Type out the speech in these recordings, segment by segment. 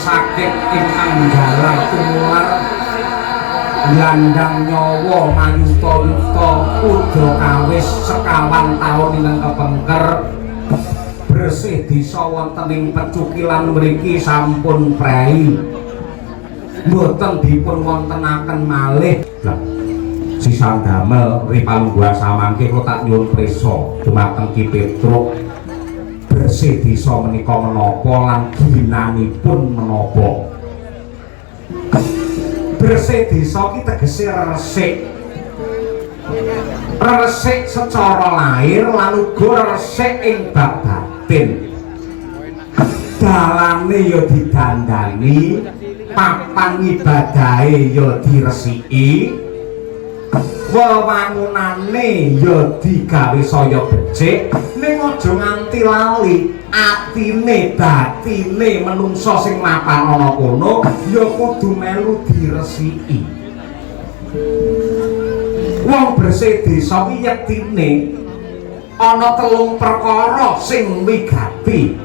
sakit ingkang galah tumular landang nyawa mayuta-yuta uda kawis sekawan taun ingkang kepengker bersih disa wonten ing pecukilan mriki sampun prei mboten dipun wontenaken malih lah sisang damel ripalungguh samangke kula tak nyuwun prisa dumateng Ki Petruk bersih disa menika menapa lan ginanipun menapa bersih desa ki tegese resik resik secara lahir lan uga resik ing bab batin dalane ya didandani papan ibadahe ya diresiki wewangunane ya digawe saya becik ning aja nganti lali atine batine menungso sing mapan ana kono ya kudu melu diresiki wong bersih desa ki yektine ana 3 perkara sing wigati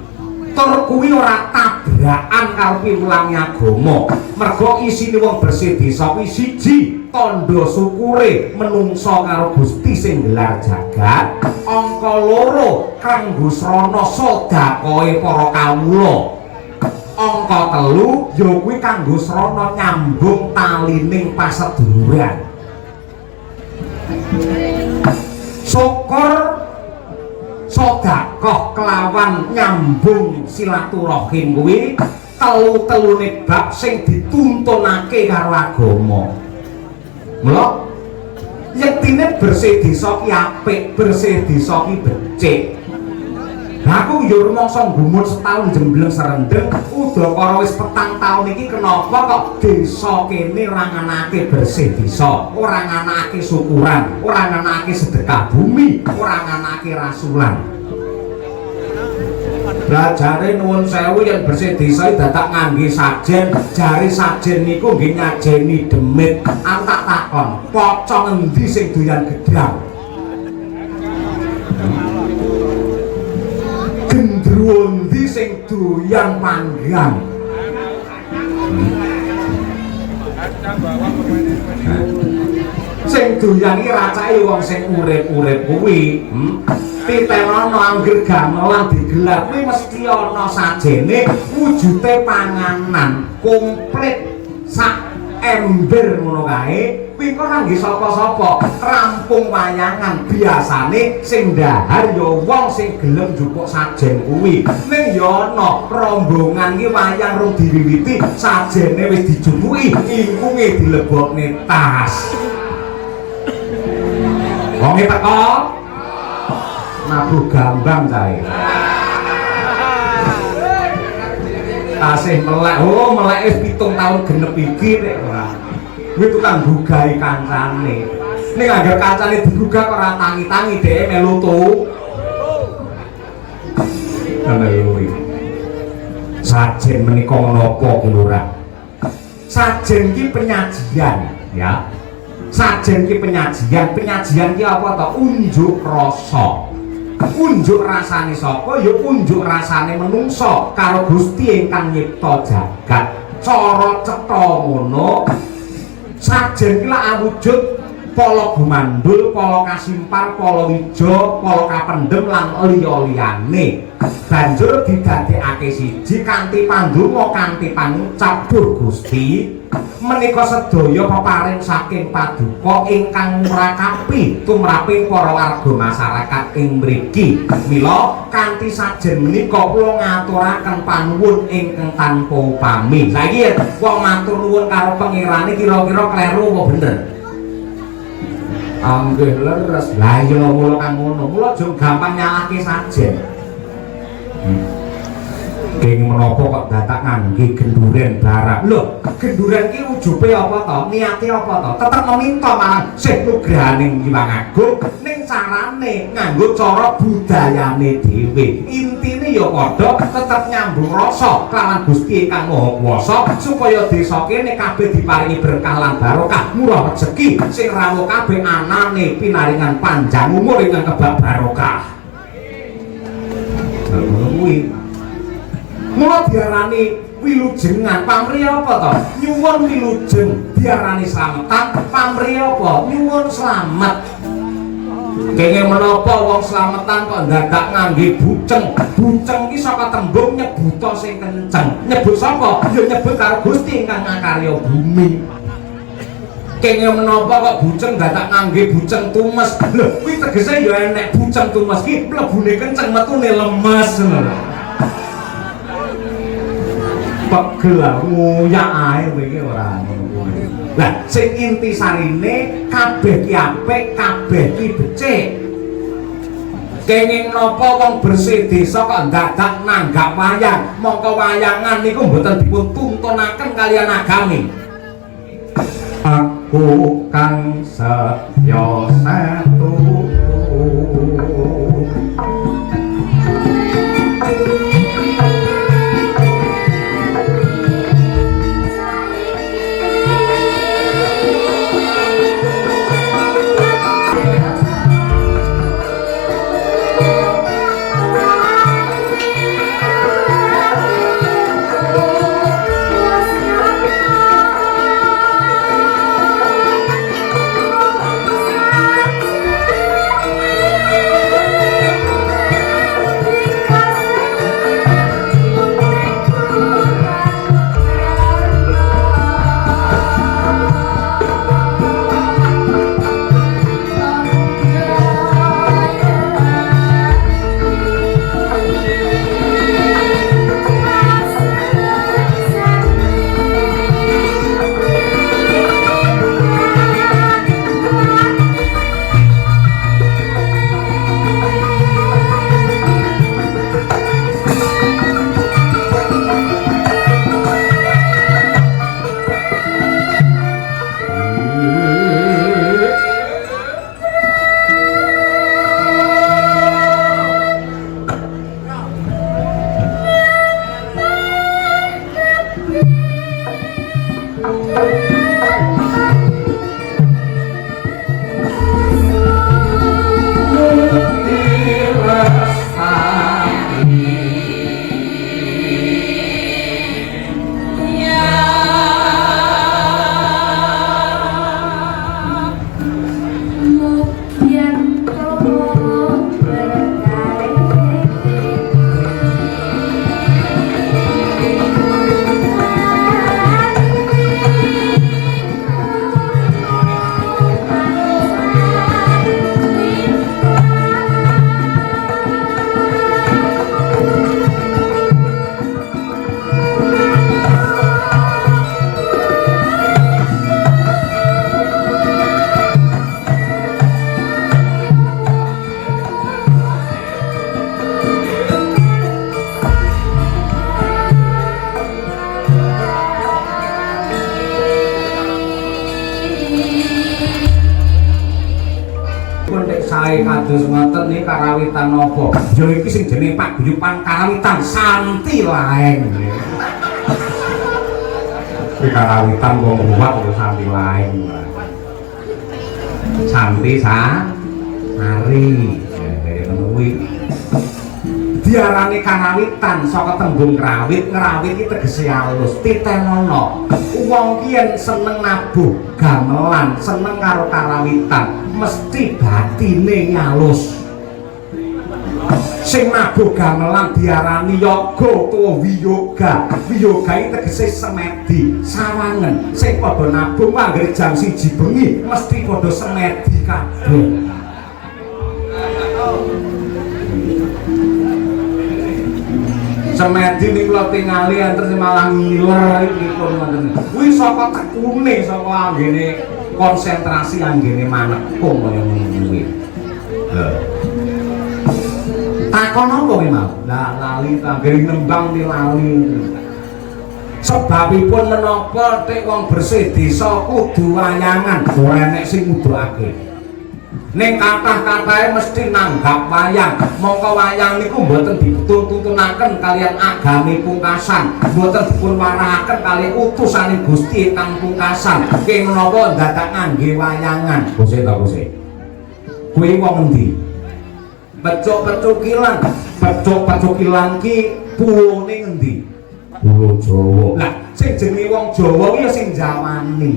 tur kuwi ora tabrakan karo piwulangi agama mergo isine wong bersih desa kuwi siji tandha syukure menungso karo Gusti sing gelar jagat angka 2 kanggo srana sedekahe para kawula angka 3 ya kuwi kanggo srana nyambung talining paseduluran syukur sedekah kelawan nyambung silaturahim kuwi telu-telune bab sing dituntunake karo agama mula yektine bersih desa ki apik bersih desa ki becik lah aku yo rumangsa nggumun setahun jembleng serendeng udakara wis 4 taun iki kenapa kok desa kene ora nganake bersih desa ora nganake syukuran ora nganake sedekah bumi ora nganake rasulan Bajare nuwun sewu yen bersih desa dadak ngangge sajen jare sajen niku nggih nyajeni demit antak takon pocong endi sing doyan gedang gendruwo endi sing doyan panggang sing doyan iki racake wong sing urip-urip kuwi titerono anggere gamelan digelar kuwi mesti ana sajene wujude panganan komplit sak ember ngono kae kuwi kok kangge sapa-sapa rampung wayangan biasane sing ndahar ya wong sing gelem njupuk sajen kuwi ning ya ana rombongan iki wayang rung diwiwiti sajene wis dijupuki ingkunge dilebokne tas wong teko nabuh gambang cahe tasih melek melek wis 7 tahun genep iki nek ora kuwi tukang gugahi kancane ning anggar kancane digugah kok ora tangi-tangi dhek melu tuh Haleluya. Sajen menika menapa ki Lurah? Sajen ki penyajian, ya. Sajen ki penyajian, penyajian ki apa to? Unjuk rasa. Unjuk rasane sapa? Ya unjuk rasane menungso karo Gusti ingkang nyipta jagat. Cara cetha ngono. Sajen ki lak awujud pala gumandul, pala kasimpar, pala wijo, pala kapendhem lan liya-liyane. Banjur didadekake siji kanthi pandonga kanthi pangucap Gusti menika sedaya peparing saking paduka ingkang mrakapi tumraping para warga masyarakat ing mriki. Mila kanthi sajen menika kula ngaturaken panuwun ingkang tanpa upami. Saiki wong matur nuwun karo pengirane kira-kira kleru apa bener? Nggih leres. Lah iya mula kang ngono. Mula aja gampang nyalahke sajen. Keng menapa kok dadak ngangge genduren barang. Lho, genduren ki ujube apa to? Niate apa to? Tetep meminta marang sing nugrahaning Hyang Agung ning carane nganggo cara budayane dhewe. Intine ya padha tetep nyambung rasa kelawan Gusti ingkang Maha Kuwasa supaya desa kene kabeh diparingi berkah lan barokah, murah rezeki sing rawuh kabeh anane pinaringan panjang umur ingkang kebak barokah. Kuwi mula diarani wilujengan pamrih apa to? Nyuwun wilujeng diarani slametan, pamrih apa? Nyuwun slamet. Kenging menapa wong slametan kok dadak ngangge buceng? Buceng ki saka tembung nyebuta sing kenceng. Nyebut sapa? Ya nyebut karo Gusti ingkang ngakarya bumi. Kenging menapa kok buceng dadak ngangge buceng tumes? Lho, kuwi tegese ya enek buceng tumes ki mlebune kenceng metune lemes ngono. Pegel nguyak ae kowe iki ora ngono. Lah sing inti sarine kabeh ki apik, kabeh ki becik. Kenging napa wong bersih desa kok dadak nanggap wayang, mongko wayangan niku mboten dipun tuntunaken kaliyan agami. Aku kang setya setu kados ngoten niki karawitan napa? Ya iki sing jenenge paguyuban karawitan Santi Laeng. Iki karawitan wong ruwat ya Santi Laeng. Santi Sari. Ya kaya ngono kuwi. Diarani karawitan saka tembung rawit, ngrawit iki tegese alus, titenono. Wong yen seneng nabuh gamelan, seneng karo karawitan, mesti batine alus. Sing nabuh gamelan diarani yoga utawa wiyoga. Wiyoga iki tegese semedi, sawangen. Sing padha nabuh anggere jam 1 bengi mesti padha semedi kabeh. Semedi ning kula tingali enten sing malah ngiler iki pun ngoten. Kuwi saka tekune saka anggene konsentrasi anggene manekung kaya ngono kuwi. Lho. Takon apa ki mau? Lah lali anggere nembang ni lali. Sebabipun menapa tek wong bersih desa kudu wayangan, ora enek sing ngudhukake. Ning kathah-kathahe mesti nanggap wayang. Mongko wayang niku mboten dituntun-tuntunaken kalian agami pungkasan, mboten dipun warahaken kali utusaning Gusti ingkang pungkasan. Nggih menapa dadak ngangge wayangan. Bose ta bose. Kuwi wong endi? Pecuk-pecukilan. Pecuk-pecukilan ki puwone ngendi? Pulau Jawa. Lah sing jenenge wong Jawa ki ya sing Jawani.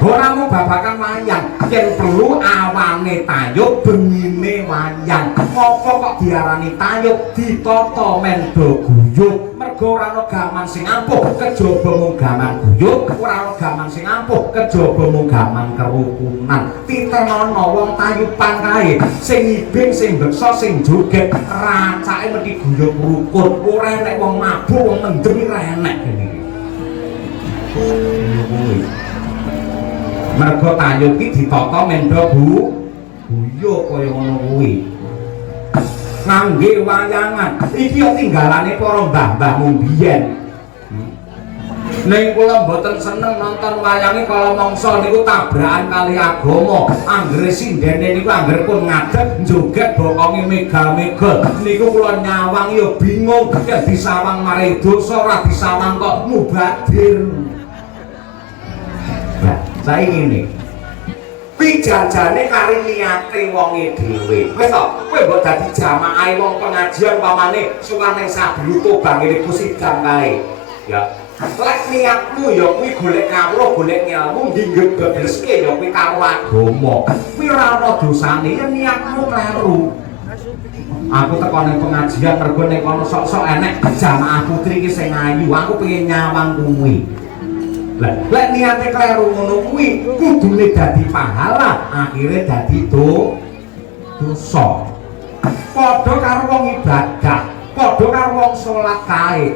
Ora mung babakan wayang, yen perlu awane tayub bengine wayang. Apa kok diarani tayub ditata mendo guyub? Mergo ora ana gaman sing ampuh kejaba mung gaman guyub, ora ana gaman sing ampuh kejaba mung gaman kerukunan. Titenono wong tayuban kae, sing ibing, sing beksa, sing joget, racake mesti guyub rukun. Ora enek wong mabuk, wong mendem ora enek kene. Mergo tayub ki ditata menda guyub kaya ngono kuwi. Ngangge wayangan iki yo tinggalane para mbah-mbahmu biyen. Ning kula mboten seneng nonton wayange kala mangsa niku tabrakan kali agama. Anggere sindene niku anggere pun ngadeg joget bokonge mega-mega. Niku kula nyawang yo bingung yen disawang mari dosa ora disawang kok mubadir. Nah, saiki ngene. Pijanjane kari niate wonge dhewe. Wis to, kowe mbok dadi jamaahe wong pengajian pamane suwane sabiru tobang ngene kusidang kae. Ya. Lek niatmu ya kuwi golek kawruh, golek ilmu, nggih gedheske ya kuwi karo agama. Kuwi ora ana dosane yen niatmu kleru. Aku teko ning pengajian mergo ning kono sok-sok enek jamaah putri iki sing ayu. Aku pengen nyawang kuwi. Lek niate kleru ngono kuwi kudune dadi pahala, akhire dadi dosa. Padha karo wong ibadah, padha karo wong salat kae.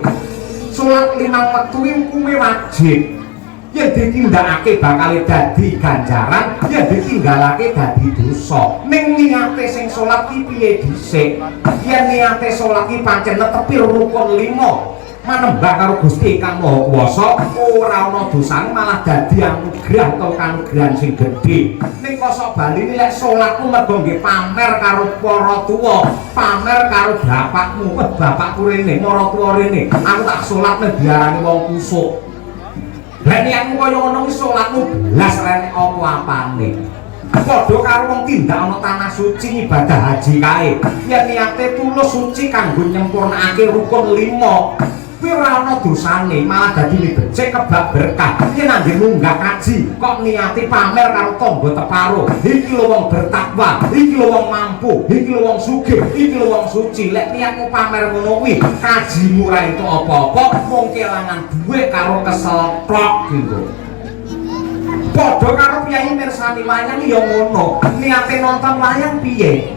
Salat 5 wektu hukume wajib. Yen ditindakake bakal dadi ganjaran, yen ditinggalake dadi dosa. Ning niate sing salat ki piye dhisik? Yen niate salat ki pancen netepi rukun 5. Manembah karo Gusti Kang Maha Kuwasa ora ana dosane malah dadi anugrah utawa kanugrahan sing gedhe. Ning kosok baline lek salatmu mergo nggih pamer karo para tuwa, pamer karo bapakmu, bapakku rene, para tuwa rene. Aku tak salat nek diarani wong kusuk. Lah niatmu kaya ngono wis salatmu blas rene apa-apane. Padha karo wong tindak ana tanah suci ibadah haji kae. Yen niate tulus suci kanggo nyempurnakake rukun 5. Kuwi ora ana dosane, malah dadi becik kebak berkah. Yen anggere munggah kaji, kok niati pamer karo tangga teparo. Iki lho wong bertakwa, iki lho wong mampu, iki lho wong sugih, iki lho wong suci. Lek niatmu pamer ngono kuwi, kajimu ora entuk apa-apa, mung kelangan dhuwit karo kesel tok gitu. Padha karo piyai mirsani wayang ya ngono. Niate nonton wayang piye?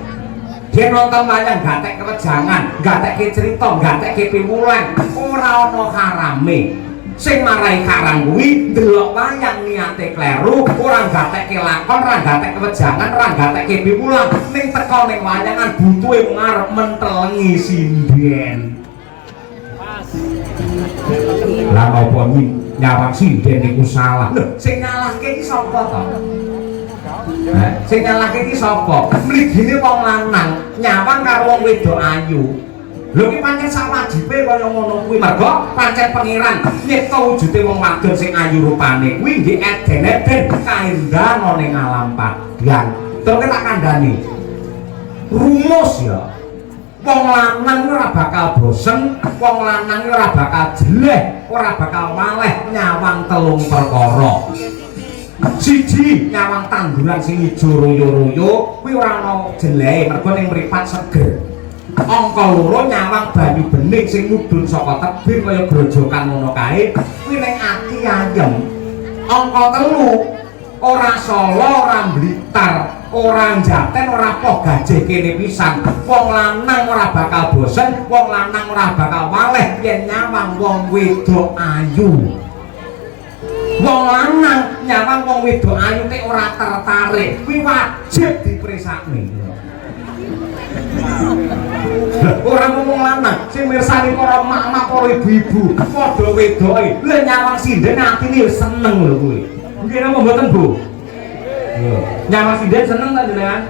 Yen nonton wayang gatek kewejangan, gatekke crita, gatekke piwulan, ora ana harame. Sing marai karang kuwi ndelok wayang niate kleru, ora gatekke lakon, ora gatek kewejangan, ora gatekke piwulan, ning teko ning wayangan butuhe ngarep mentelengi sinden. Lah napa nyawang sinden niku salah? Lho, sing nyalahke iki sapa to? Sing nyalahke iki sapa? Mligine wong lanang nyawang karo wong wedok ayu. Lho ki pancen sawajibe kaya ngono kuwi mergo pancen pangeran nyipta wujude wong wadon sing ayu rupane kuwi nggih eden-eden kaendah ana ning alam padang. Terus tak kandhani. Rumus ya. Wong lanang ora bakal bosen, wong lanang ora bakal jeleh, ora bakal waleh nyawang telung perkara. Siji nyawang tanduran sing ijo royo-royo kuwi ora ana jelehe mergo ning mripat seger. Angka loro nyawang banyu bening sing mudhun saka tebing kaya grojokan ngono kae kuwi ning ati ayem. Angka telu ora Solo, ora Blitar, ora Jaten, ora poh gajih kene pisan. Wong lanang ora bakal bosen, wong lanang ora bakal waleh yen nyawang wong wedok ayu. Wong lanang nyawang wong wedok ayu nek ora tertarik, kuwi wajib dipresakne. Ora ngomong lanang, sing mirsani para mak-mak, para ibu-ibu, padha wedoke. Lha nyawang sinden atine seneng lho kuwi. Nggih napa mboten, Bu? Yo, nyawang sinden seneng ta jenengan?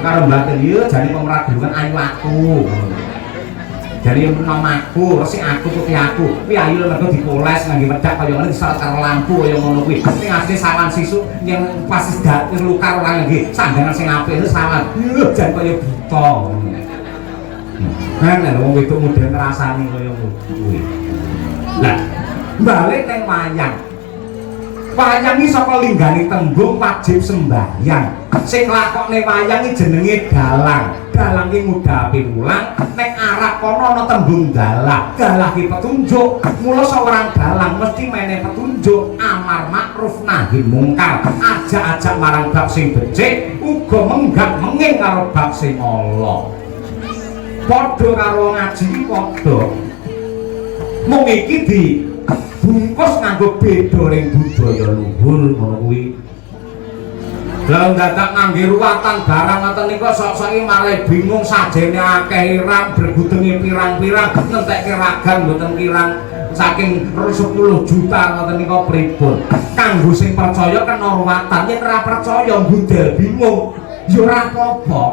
Karo mbaten yo jane pemraduan ayu aku. Jadi namaku, resik aku, putih aku. Kuwi ayu mergo dipoles ngangge wedak kaya ngene diserat karo lampu kaya ngono kuwi. Ning asline sawan sisu yang pas luka ora nggih sandhangan sing apik itu sawan. Yo jan kaya buta. Kan lho wong wedok model ngrasani kaya kuwi. Lah, balik nang wayang. Wayang iki saka linggane tembung wajib sembahyang. Sing lakokne wayang iki jenenge dalang. Dalang iki mudhape mulang nek arep kono ana tembung dalah. Dalah iki petunjuk. Mula seorang dalang mesti mene petunjuk amar makruf nahi mungkar. Ajak-ajak marang bab sing becik, uga menggak menging karo bab sing ala. Padha karo ngaji iki padha. Mung iki di bungkus nganggo beda ring budaya luhur ngono kuwi. Lah dadak ngangge ruwatan barang ngoten niku sok-soke mare bingung sajene akeh irang bergudenge pirang-pirang nentekke ragam mboten kirang saking 10 juta ngoten niku pripun. Kanggo sing percaya kena ruwatan, yen ora percaya budal bingung ya ora apa-apa.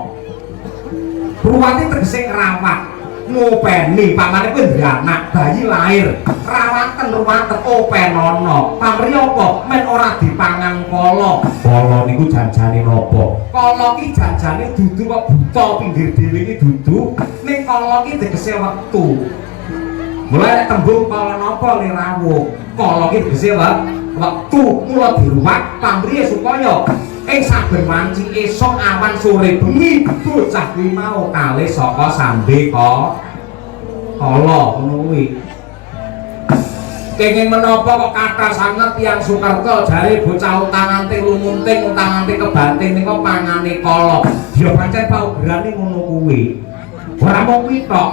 Ruwate tegese ngrawat. Ngopeni pamane kuwi duwe anak bayi lahir rawatan ruwatan openono pamri apa men ora dipangan kala kala niku janjane napa kala ki janjane dudu kok buta pinggir dhewe iki dudu ning kala ki tegese wektu mulai tembung kala napa li rawuh kala ki tegese wektu mula diruwat pamri supaya ing saben wanci esuk awan sore bengi bocah kuwi mau kalih saka sambe kala ngono kuwi. Kenging menapa kok kathah sanget tiyang Sukerto jare bocah utang-anting lumunting utang-anting kebanting niku pangane kala. Ya pancen paugerane ngono kuwi. Ora mung kuwi tok.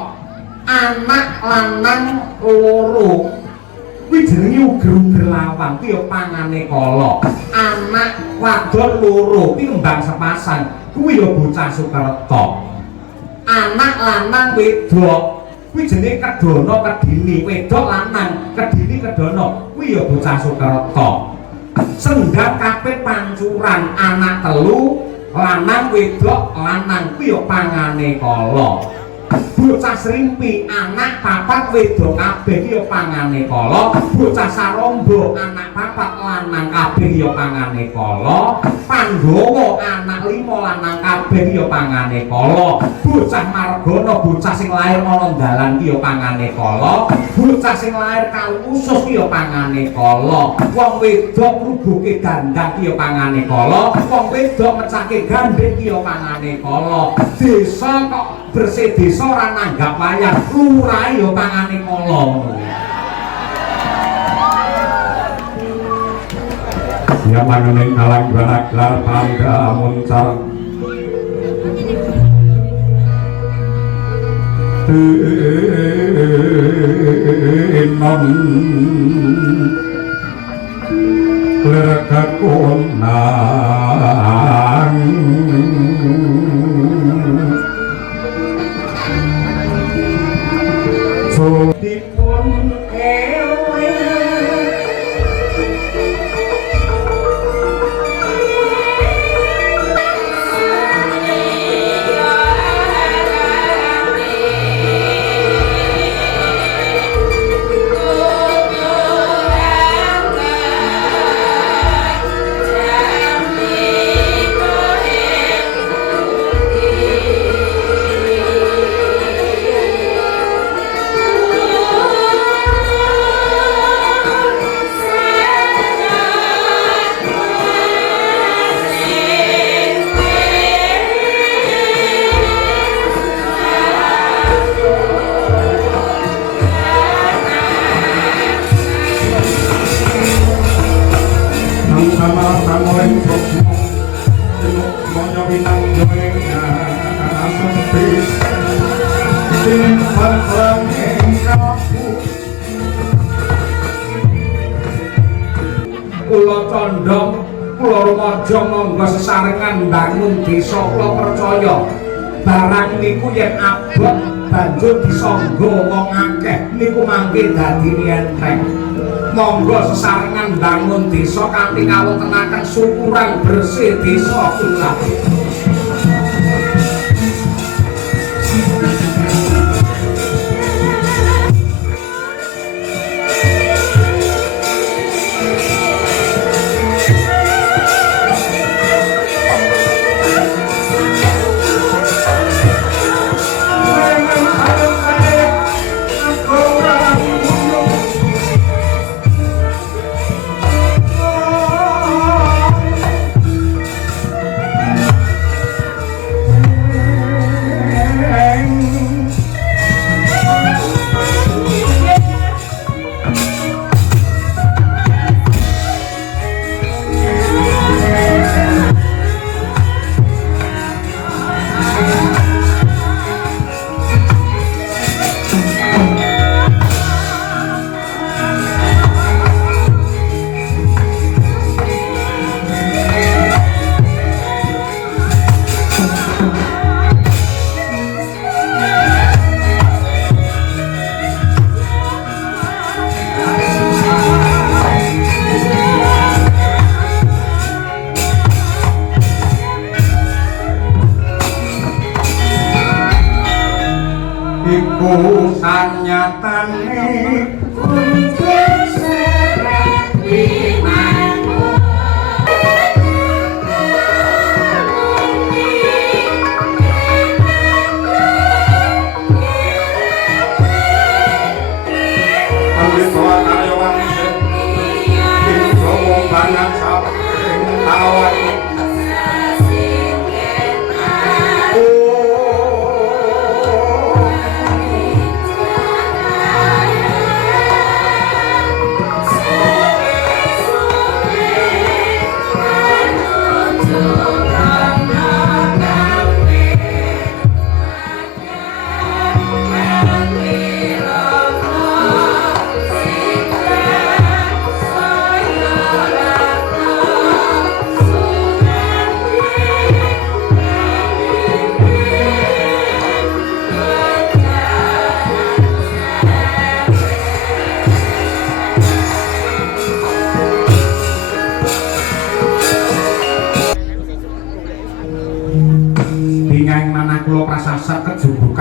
Anak lanang loro kuwi jenenge uger-uger lawang kuwi ya pangane kala. Anak wadon loro kuwi kembang sepasang kuwi ya bocah Sukerto. Anak lanang wedok kuwi jenenge kedono kedini wedok lanang kedini kedono kuwi ya bocah Sukerto. Sendang kabeh pancuran anak telu lanang wedok lanang kuwi ya pangane kala. Bocah Srimpi anak papat wedok kabeh ya pangane kala. Bocah Sarombo anak papat lanang kabeh ya pangane kala. Pandhawa anak 5 lanang kabeh ya pangane kala. Bocah Margana bocah sing lair ana dalan ki ya pangane kala. Bocah sing lair kalusus ki ya pangane kala. Wong wedok rubuke dandang ki ya pangane kala. Wong wedok mecake gandeng ki ya pangane kala. Desa kok bersih desa ora nanggap wayang lurah ya pangane kala. Ya manunging kalang banak lar pangga muncar inom lerkakunang dipun ewe Kula condong, kula rumaja monggo sesarengan bangun desa kula percaya barang niku yen abot banjur disangga wong akeh niku mangke dadi enteng. Monggo sesarengan bangun desa kanthi kawontenaken syukuran bersih desa kula.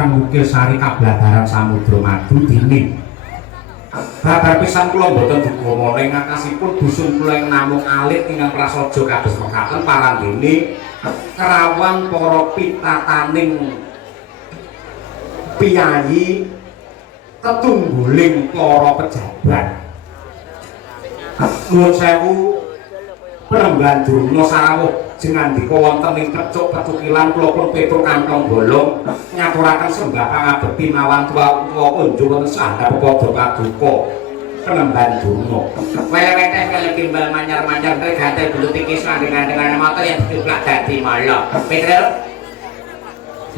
Ukil sari kabladaran samudra madu dini babar pisan kula boten digama ing ngakasipun dusun kula ing namung alit ingkang prasaja kados mekaten parandene kerawang para pitataning piyayi tetungguling para pejabat nuwun sewu Peremban Durna sarawuh jengandika wonten ing pecuk-pecukilan kula pun Petruk kantong bolong ngaturaken sembah pangabekti mawan tuwa-tuwa kunjung wonten sandhap padha paduka Peremban Durna. Wele-weteh kali timbal manyar-manyar kali gante bulu tikis ngandeng-ngandeng motor yang dicuplak dadi mala. Petruk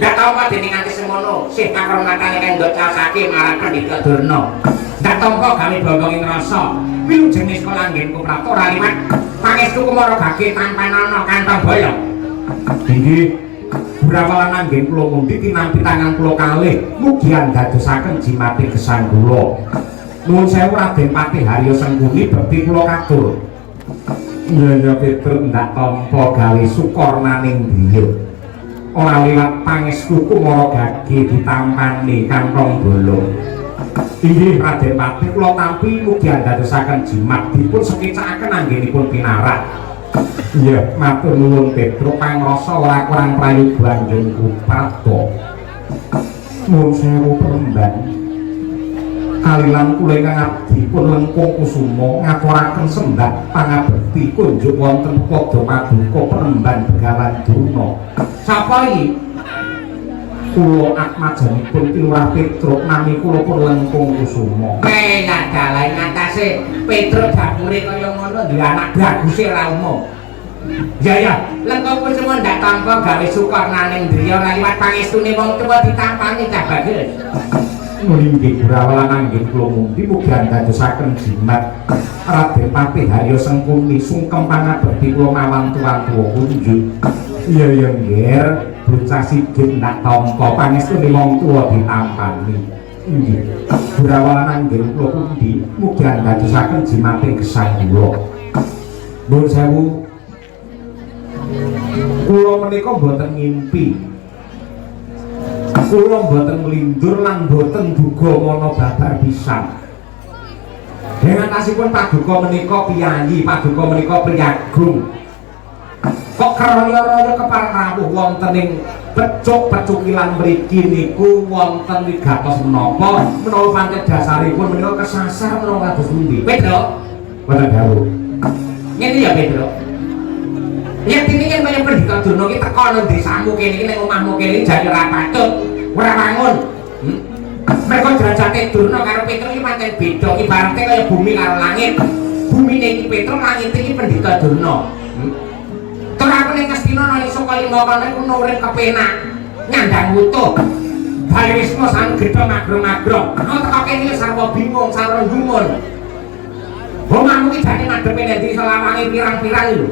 ndak tau apa dene nganti semono sih pakron-nakane kendhot casake marang Pandhita Durna. Ndak tampa gawe bombonging rasa wilujeng sekolah nggenku prapta ralimat pangestu kumara gage tanpa ana kantong bolong. Inggih Burawalan anggen kula mundi tinampi tangan kula kalih mugi andadosaken jimate gesang kula. Nuwun sewu Raden Patih Haryo Sengkuni bekti kula katur. Nyaya Petruk ndak tampa gawe sukornaning griya. Ora liwat pangestu kumara gage ditampani kantong bolong. Inggih Raden Patih kula tampi mugi andadosaken jimat dipun sekecakaken anggenipun pinarak. Iya, matur nuwun Petruk pangrasa ora kurang prayogan Jungku Prapta. Nuwun sewu Peremban. Kalilan kula ingkang abdi pun Lengkung Kusuma ngaturaken sembah pangabekti kunjuk wonten padha paduka Peremban Begawan Durna. Sapa iki? Kula atmajanipun Kilurah Petruk nami kula pun Lengkung Kusuma. Lah dalan ngatasé Petruk dapure kaya ngono duwe anak baguse ra umum. Ya, lengkap wis semua ndak tampa gawe syukur nang driya ora liwat pangestune wong tuwa ditampani cah bagus. Nggih Gurawala nanging kula mundi mugi dadosaken jimat Raden Patih Haryo Sengkuni sungkem pangabekti kula mawon tuwa-tuwa kunjuk. Iya nggih, bocah sigit ndak tampa pangestune wong tuwa ditampani. Nggih. Gurawala nanging kula pundi mugi dadosaken jimate gesang kula. Nuwun sewu. Kula menika mboten ngimpi. Kula mboten nglindur lan mboten duga mana babar pisan. Dengan kasipun paduka menika piyayi, paduka menika priyagung. Kok karya-raya kepareng rawuh wonten ing pecuk-pecukilan mriki niku wonten wigatos menapa menawa pancen dasaripun menika kesasar menawa kados pundi? Pedro. Mboten dawuh. Ngene ya Pedro. Ya dene yen kaya Pendhita Durna ki teko nang desamu kene iki ning omahmu kene jane ora patut, ora wangun. Mergo derajate Durna karo Petruk iki pancen beda, ibarate kaya bumi karo langit. Bumine iki Petruk, langit iki Pendhita Durna. Tur aku ning Ngastina nang iso kalima kono iku urip kepenak, nyandang utuh. Bali Wisma sang gedhe magro-magro. Aku teko kene wis sarwa bingung, sarwa gumun. Omahmu iki jane madhepe ndi selawange pirang-pirang lho.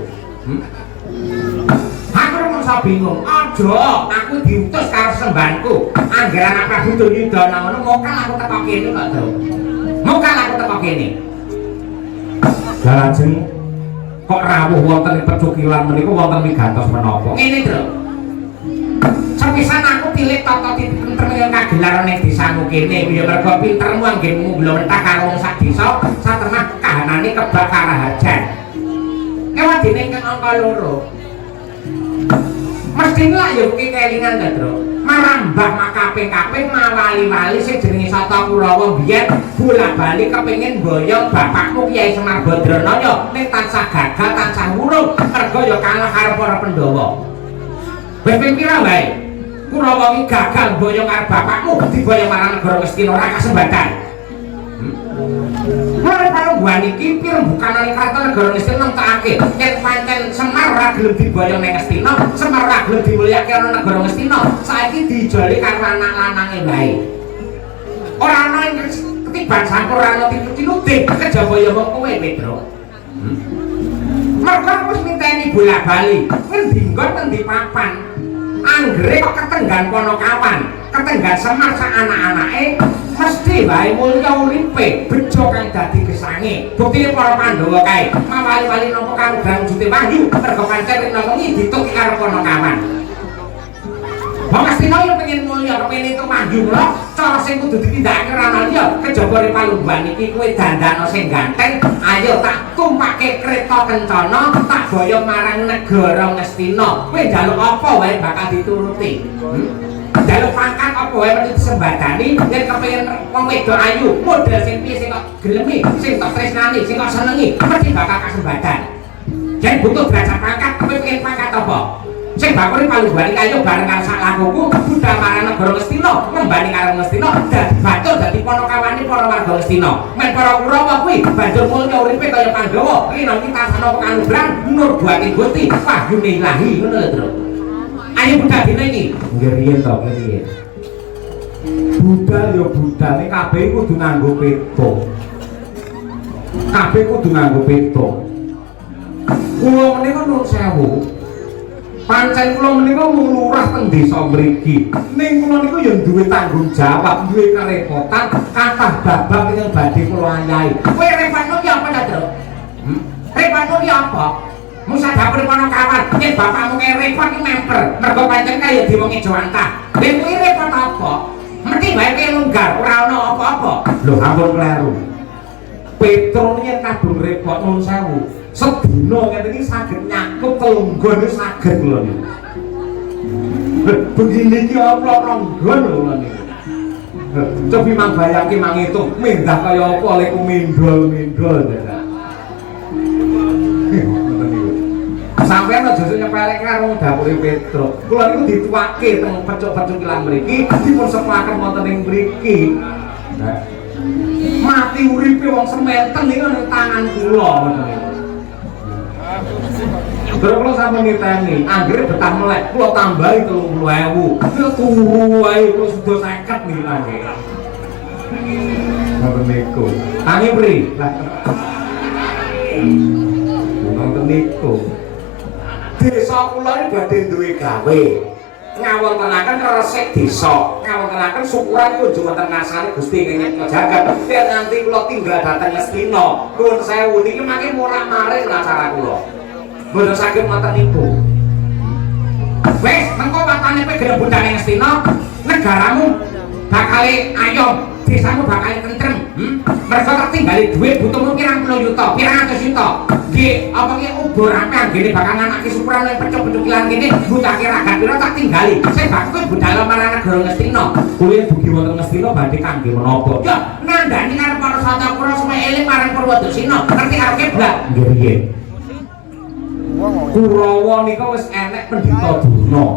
Aku rumangsa bingung, aja aku diutus karo sembanku. Angger anak Prabu Duryudana ngono mokal aku teko kene kok, Tru. Mokal aku teko kene. Lajeng kok rawuh wonten ing pecukilan menika wonten wigatos menapa? Ngene, Tru. Sepisan aku tilik tata pinter kagelar ning desamu kene, ya mergo pintermu anggenmu mblentah karo wong sak desa, satemah kahanane kebak karahajan. Ewadine kang angka 2. Mesti lah ya kuwi kelingan ta, Tru. Marambah makaping-kaping mawali-wali sing jenenge Sata Kurawa biyen bola-bali kepengin mboyong bapakmu Kyai Semar Badranaya ning tansah gagal tansah wurung mergo ya kalah karo para Pandhawa. Wis pira wae Kurawa iki gagal mboyong karo bapakmu diboyong marang negara Ngastina ora kasembatan. Ora palungguhan iki pirembukanane karta negara Ngastina nemtokake yen pancen Semar ora gelem diboyong ning Ngastina, Semar ora gelem dimulyake ana negara Ngastina, saiki dijoli karo anak lanange wae. Ora ana ing ketiban sampur ora ana tinuti kejaba ya wong kowe, Pedro. Mergo aku wis miteni bola-bali, ngendi nggon ngendi papan. Anggere kok ketenggan Ponokawan, ketenggan Semar sak anak-anake mesti wae mulya uripe bejo kang dadi gesange. Buktine para Pandhawa kae mawali-wali nampa karudrang Jute Wahyu mergo pancen rinongi dituki karo Ponokawan. Wong Astina yo pengen mulya kepene itu maju lho, cara sing kudu ditindakake ora liya kejaba Palungguhan iki kowe dandana sing ganteng, ayo tak tumpake kereta kencana tak boyong marang negara Ngastina. Kowe njaluk apa wae bakal dituruti. Njaluk pangkat apa wae mesti disembadani, yen kepengin wong wedok ayu, model sing piye sing kok gelemi, sing kok tresnani, sing kok senengi, mesti bakal kasembadan. Yen butuh derajat pangkat, kowe pengen pangkat apa? Sing bakune Palungguhan iki ayo bareng karo sak lakuku budal marang negara Ngastina, ngembani karo Ngastina dadi batur dadi Ponokawane para warga Ngastina. Men para Kurawa kuwi banjur mulya uripe kaya Pandhawa, rinangi tansah kanugrahan nur buati Gusti, wahyune ilahi ngono lho, Tru. Ayo budal dina iki. Nggih riyen to, riyen. Budal ya budal nek kabeh kudu nganggo peta. Kabeh kudu nganggo peta. Kula menika nuwun sewu. Pancen kula menika mung lurah teng desa mriki. Ning kula niku ya duwe tanggung jawab, duwe kerepotan, kathah babak ingkang badhe kula ayahi. Kowe repotno ki apa ta, Tru? Repotno ki apa? Musa dapur Ponokawan, yen bapakmu kaya repot ki memper, mergo pancen kaya diwong Jawantah. Lha kuwi repot apa? Mesti bae kaya lunggar, ora ana apa-apa. Lho ampun kleru. Petro yen kadung repot nuwun sewu. Sedina ngene iki saged nyakup telunggon saged kula niku. Begini iki apa ronggon kula niku. Cobi mambayangke mangitung mendah kaya apa lek mindol-mindol ta. Sampeyan aja nyepelek karo dapure Petro. Kula niku dituwake teng pecuk-pecukilan mriki, dipun sepaken wonten ing mriki. Nah, mati uripe wong sementen niku ning tangan kula ngoten niku. Terus kula sampun niteni, anggere betah melek kula tambahi 30.000. Kula turu wae kula sudah 50 niki nangge. Ngoten niku. Tangi pri. Ngoten niku. Desa kula iki badhe duwe gawe. Ngawontenaken resik desa, ngawontenaken syukuran kunjung wonten ngasane Gusti ingkang jagat. Yen nganti kula tinggal dhateng Ngastina, nuwun sewu niki mangke morak-maring acara kula. Mboten saged ngoten niku. Wis, mengko watane kowe gelem budhale Ngastina, negaramu bakal ayom, desamu bakal tentrem. Mergo tertinggali dhuwit butuhmu pirang puluh yuta, pirang atus yuta. Nggih, apa ki ubur akeh gene bakal anake syukuran ning pecuk-pecuk lan kene butake ragat pira tak tinggali. Sing bakal kowe budhale marang negara Ngastina. Kowe dugi wonten Ngastina badhe kangge menapa? Ya, nandhani karo para Satapura supaya eling marang Purwadasina. Ngerti karo keblat? Nggih, nggih. Kurawa nika wis enek Pendhita Durna.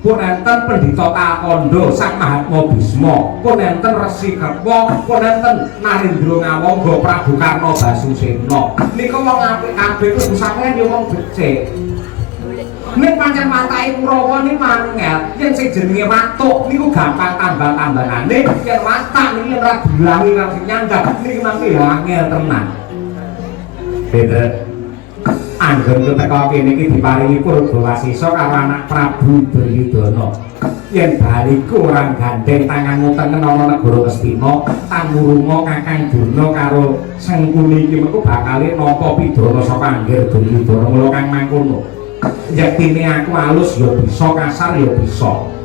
Pun enten Pendhita Kalkanda Sang Mahatma Bisma, pun enten Resi Kerpa, pun enten Narendra Ngawangga Prabu Karna Basusena. Nika wong apik kabeh kudu sampeyan yo wong becik. Nek pancen matake Kurawa niku mangel, yen sing jenenge watuk niku gampang tambang-tambangane, yen watak niki ora dilangi karo nyandap niki mangke angel tenan. Beda anggen keteka kene iki diparingi Purwasisa karo anak Prabu Duryudana. Yen baliku ora gandeng tanganmu tengen ana negara Ngastina, tamurunga Kakang Durna karo Sengkuni iki mengko bakale nampa pidana saka Angger Duryudana. Mula kang mangkono. Yektine aku alus ya bisa, kasar ya bisa.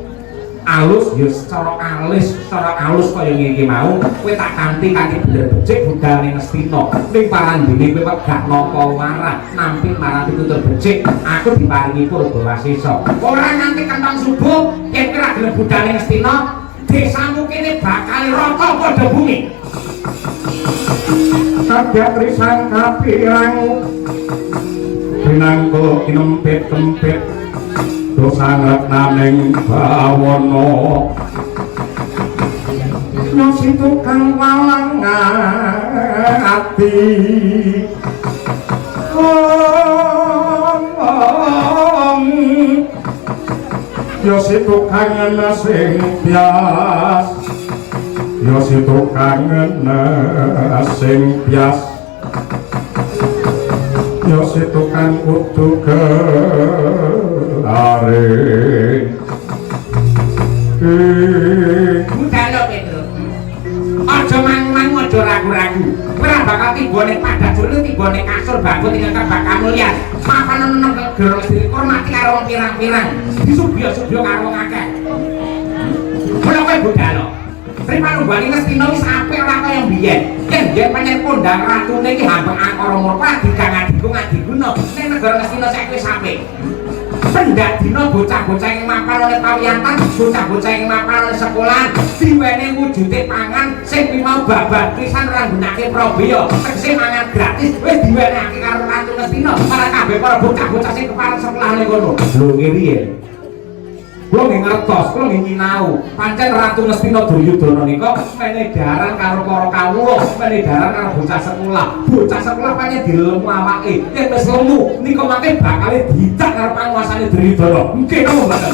Alus ya secara alus kaya ngene iki mau kowe tak kanthi bener becik budal ning Ngastina ning parandene kowe wegah napa warah nampi marang pitutur becik aku diparingi Purwasisa ora nganti kentang subuh yen kira gelem budal ning Ngastina desamu kene bakal rata padha bumi kabeh trisang kapirang pinangko kinempet-tempet dosa ngetnaning bawana nyusi tukang walang ati nyusi tukang sing bias nyusi tukang sing bias nyusi tukang kudu are budalo Pedro aja mang-mang aja ragu-ragu ora bakal tiba ning Padacul tiba ning kasur bangun tinggal kabak kamulyan mapan nang negara Ngastina hormati karo wong pirang-pirang disubya-subya karo wong akeh mula kowe budalo Primanunggani Ngastina wis apik ora kaya mbiyen yen yen pancen kondang ratune iki hampang angkara murka digang adiguna ning negara Ngastina saiki wis apik pendak dina bocah-bocah yang mapan oleh pawiyantan, bocah-bocah yang mapan oleh sekolah diwenehi wujude pangan sing mau babat pisan ora nggunakake probio tegese mangan gratis wis diwenehake karo Ratu Ngastina para kabeh para bocah-bocah sing kepala sekolah ning kono lho ngene kula nggih ngertos, kula nggih nyinau pancen Ratu Ngastina Duryudana nika menedaran karo para kawula menedaran karo bocah sekolah pancen dilemu awake yen wis lemu nika mangke bakal dicak karo panguasane Duryudana nggih napa mboten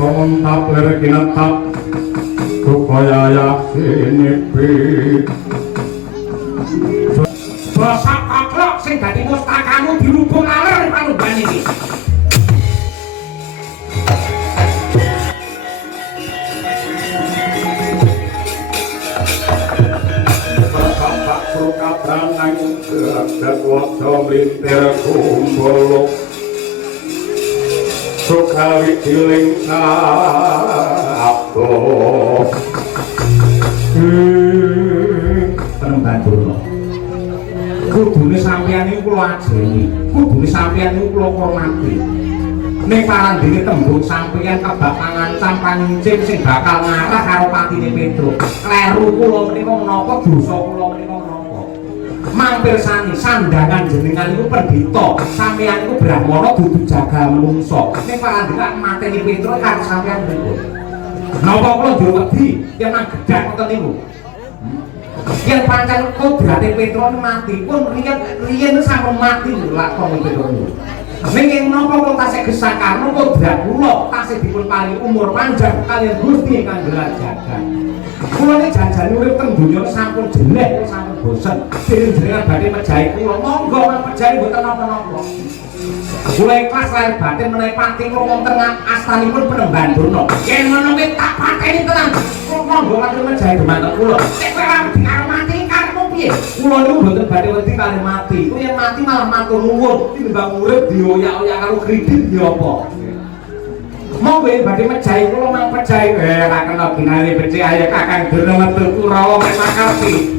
Kontap ler kinatap supaya yakinipi basa kaklok sing dadi mustakamu dirubung aler panunggan iki bapak sukabrang nang gerak waca mlintir kumbul Sukawi ciling sabdo Penemban Durna. Kudune sampeyan niku kula ajeni, kudune sampeyan niku kula hormati. Nek parandene tembung sampeyan kebak pangancam panincim sing bakal ngarah karo patine Petruk. Kleru kula menika menapa, dosa kula menika menapa. Mampir sani sandangan jenengan niku pendhita, sampeyan niku brahmana dudu jagal menungso. Nek parandene mateni Petruk karo sampeyan pripun? Napa kula duwe wedi yen nang gedhak ngoten niku? Yen pancen kodrate Petruk mati pun riyen sampun mati lho lakon Petruk niku. Ning menapa kula tasih gesakarno kodrat kula tasih dipun paringi umur panjang kaliyan Gusti ingkang gelar jagat. Kula niki janjane urip teng donya sampun jelek, sampun bosen. Dening jenengan badhe mejahi kula, monggo mejahi mboten napa-napa. Kula ikhlas lahir batin menawi pati kula wonten astanipun Penemban Durna. Yen ngono kuwi tak pateni tenan. Kula monggo langsung mejahi dumateng kula. Nek kowe ora karo mati karepmu piye? Kula niku mboten badhe wedi kali mati. Kuwi yen mati malah matur nuwun, tinimbang urip dioyak-oyak karo kredit ya apa. Monggo yen badhe mejahi kula mang pejahi. Ora kena binane becik ayo Kakang Durna metu Kurawa makati.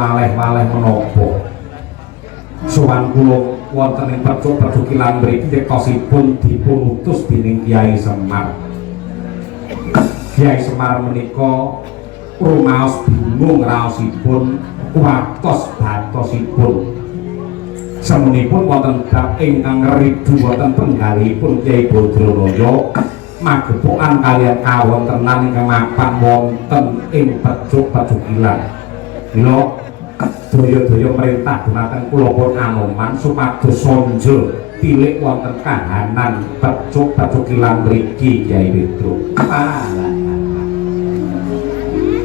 maleh-maleh menapa sowan kula wonten ing percuk-percukilan mriki yektosipun dipun utus dening Kyai Semar. Kyai Semar menika rumaos bingung raosipun kuwatos batosipun. Semenipun wonten bab ingkang ngridu wonten penggalihipun Kyai Badranaya magepokan kalian kawontenan ingkang mapan wonten ing pecuk-pecuk ilang. Mila daya-daya merintah dumateng kula pun anoman supados sonjo tilik wonten kahanan pecuk-pecuk ilang mriki Kyai Petruk.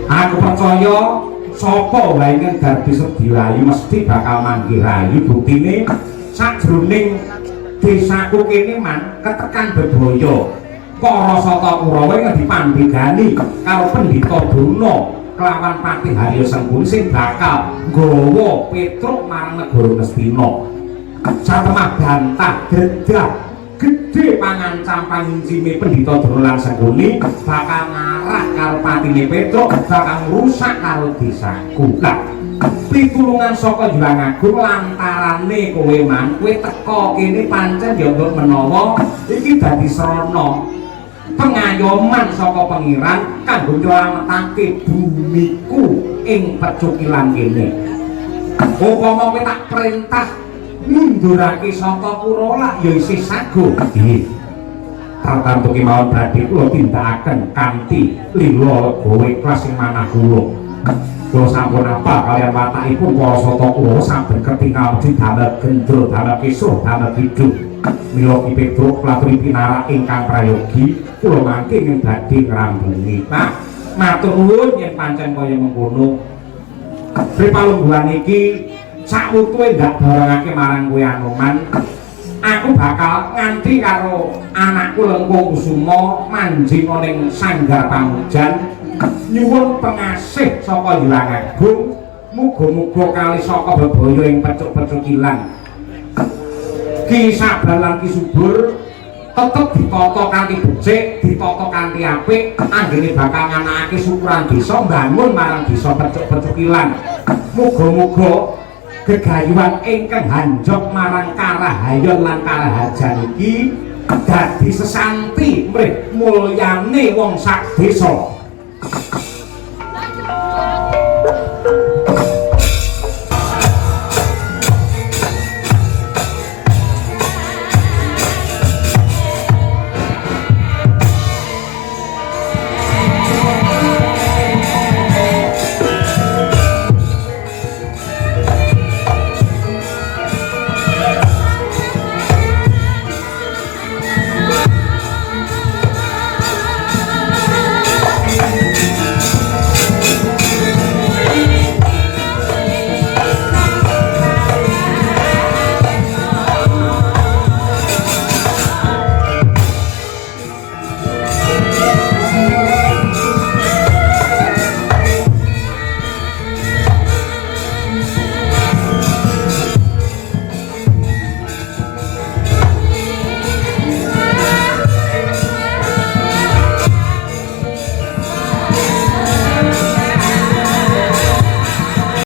Aku percaya sapa wae ingkang garbi sedilayu mesti bakal manggih rayu buktine sajroning desaku kene man ketekan bebaya para sata Kurawa yang dipandhegani karo Pendhita Drona kelawan Patih Harya Sengkuni sing bakal nggawa Petruk marang negara Ngastina. Satemah bantah dedah gedhe pangancam pangincime Pendhita Drona lan Sengkuni bakal ngarah karo patine Petruk bakal ngrusak karo desaku. Lah pitulungan saka Hyang Agung lantarane kowe man kowe teka kene pancen ya menawa iki dadi srana pengayoman saka pengiran kanggo nyelametake bumiku ing pecuk ilang kene. Upama kowe tak perintah mundurake saka Kurawa ya isih sago. Nggih. Tartamtu kemawon badhe kula tindakaken kanthi lila gawe ikhlas ing manah kula. Kula sampun apa kalian watakipun para sata Kurawa saben ketingal damel gendro, damel kisuh, damel hidup. Mila Ki Petruk laturi pinarak ingkang prayogi kula mangke ing badhe ngrambungi. Pak, matur nuwun yen pancen kaya mengkono. Pripalungguhan iki sakutuhe ndak barengake marang kowe Anoman. Aku bakal nganti karo anakku Lengkung Kusuma manjing ning sanggar pamujan nyuwun pengasih saka Hyang Agung muga-muga kali saka bebaya ing pecuk-pecuk ilang Ki Sabar lan Ki Subur tetep ditata kanthi becik, ditata kanthi apik, anggene bakal nganakake syukuran desa mbangun marang desa pecuk-pecuk ilang. Muga-muga gegayuhan ingkang hanjok marang karahayon lan karahajan iki dadi sesanti mrih mulyane wong sak desa.